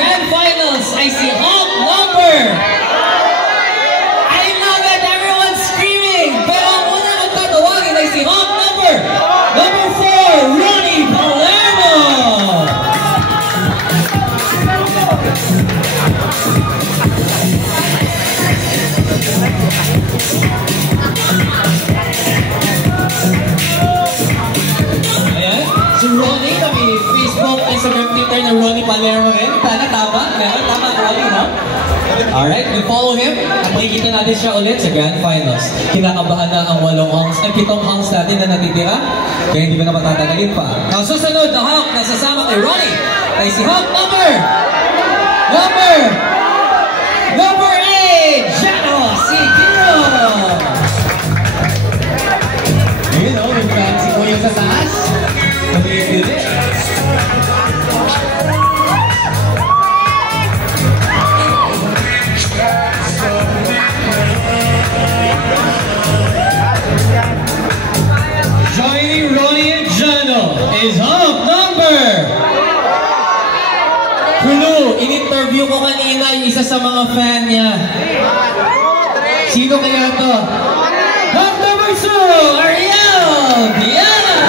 grand finals ay si Hawk number. I love it, everyone's screaming. Pero ang una magtatawagin ay si Hawk number 4, Ronnie Palermo. Ayan, si Ronnie na may Facebook, Instagram, Twitter na Ronnie Palermo rin. Tama? Meron? Tama, Ronnie, no? Alright, we follow him at makikita natin siya ulit sa Grand Finals. Kinakabahan na ang 7 honks natin na natitira, kaya hindi ko na matatagalin pa. Ang susunod na honk na sasama kay Ronnie ay si honk number 8, Jano Sigino! You know, may fancy po yung sa taas. Mabilis din. Joining Ronnie and Jano is honk number. Kulu, in-interview ko kanina yung isa sa mga fan niya. Sino kaya to? Honk number 2, Ariel Viana!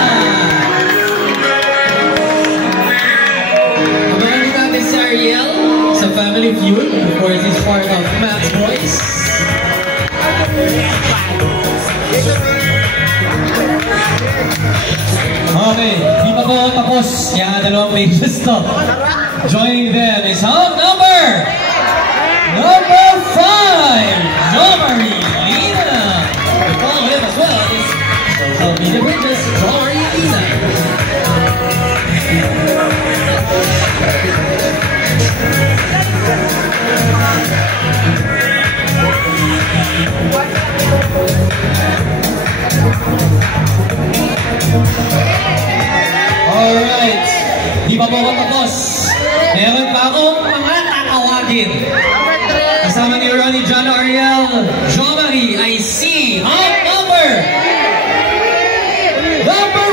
Abangan natin si Ariel sa Family Feud. Of course, he's part of Matt's Boys. Okay, di pa po tapos. Kaya dalawang pages to. Joining them is honk number 5, Jomari Lina. We follow him as well as social media pages, Jomari Lina. Alright, di pa po ako tapos. Meron pa akong mga tatawagin. Kasama ni Ronnie, Jano, Ariel, Jomari, I see honk number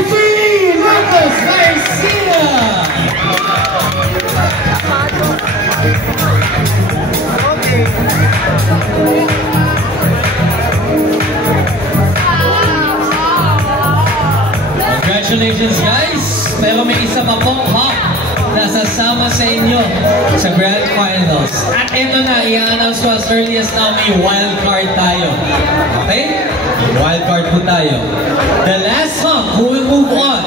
3, Marcos Garcia. Congratulations guys! Pero may isa pa pong honk na sasama sa inyo sa Grand Finals. At ito na, i-announce ko as early as now, may wildcard tayo. Okay? Wildcard po tayo. The last honk who will move on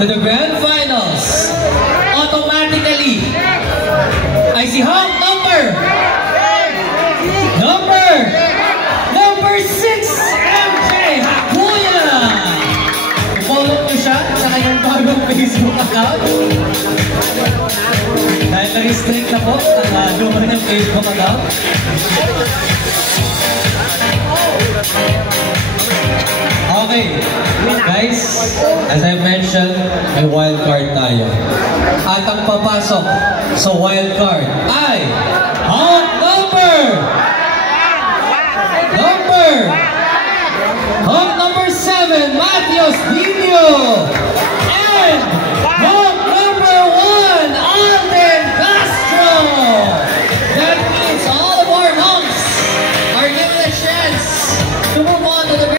to the Grand Finals automatically ay si honk number 6, MJ Hakuya! Follow nyo siya sa kanyang bagong Facebook account. Dahil na-restrict na po ang luma ng Facebook account. Okay, guys, as I mentioned, may wildcard tayo. At ang papasok sa wildcard ay honk number 7, Matios Dino, and